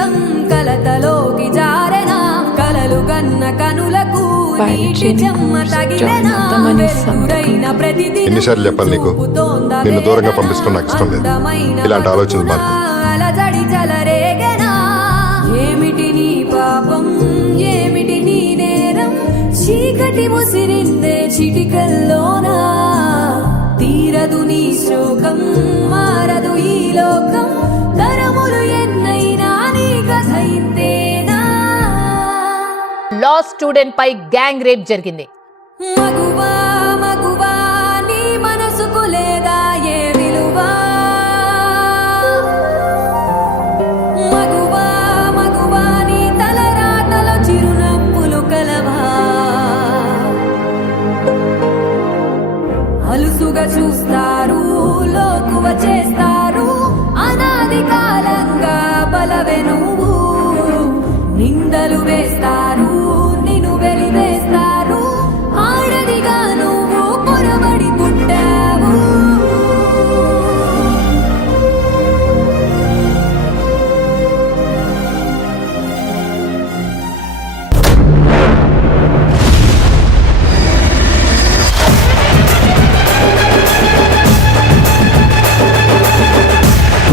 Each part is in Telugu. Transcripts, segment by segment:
జీవితం కలతలోకి జారెనా కలలు గన్న కనులకు నీటి చెమ్మ తగిలెనా వెలుతురైన ప్రతిదినం ఎన్నిసార్లు చెప్పాలి నీకు నిన్ను దూరంగా పంపిస్తూ నాకు ఇష్టం లేదు ఇలాంటి ఆలోచనలు మాకు అలజడి చలరేగనా ఏమిటి నీ పాపం ఏమిటి నీ నేరం చీకటి ముసిరిందే చిటికల్లోనా తీరదు నీ శోకం మారదు ఈ లోకం తరములు ఎన్నైనా నీ కథ ఇంతేనా లా స్టూడెంట్ పై గ్యాంగ్ రేప్ జరిగింది. మగువా మగువా నీ మనసుకు లేదా ఏ విలువా మగువా మగువా నీ తలరాతలో చిరునవ్వులు కలవా అలుసుగా చూస్తారు లోకువ చేస్తారు అనాది కాలంగా బలవే నువ్వు నిందలు వేస్తారు నిన్ను వెలివేస్తారు ఆడదిగా నువ్వు పొరబడి పుట్టావు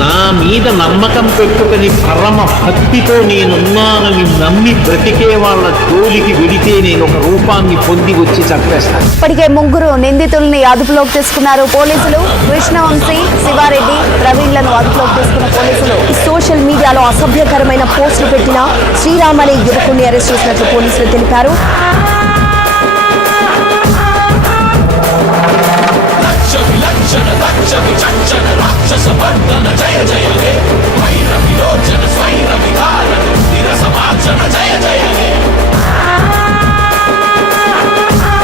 నా మీద నమ్మకం పెట్టుకుని పరమ భక్తితో నేనున్నానని నమ్మి బ్రతికే వాళ్ళ జోలికి వెడితే నేను ఒక రూపాన్ని పొంది వచ్చి చంపేస్తాను. ఇప్పటికే ముగ్గురు నిందితుల్ని అదుపులోకి తీసుకున్నారు పోలీసులు. కృష్ణవంశీ, శివారెడ్డి, ప్రవీణ్లను అదుపులోకి తీసుకున్న పోలీసులు సోషల్ మీడియాలో అసభ్యకరమైన పోస్టులు పెట్టిన శ్రీరామ్ అనే యువకుడిని అరెస్ట్ చేసినట్లు పోలీసులు తెలిపారు.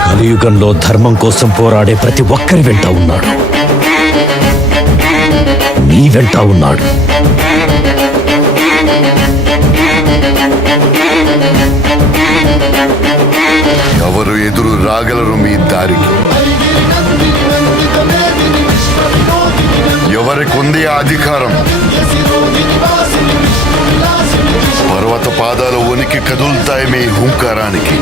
కలియుగంలో ధర్మం కోసం పోరాడే ప్రతి ఒక్కరి వెంట ఉన్నాడు. నీ వెంట ఉన్నాడు. ఎవరు ఎదురు రాగలరు మీ దారికి? ఎవరికుంది ఆ అధికారం? పర్వత పాదాలు వణికి కదులుతాయి మీ హుంకారానికి.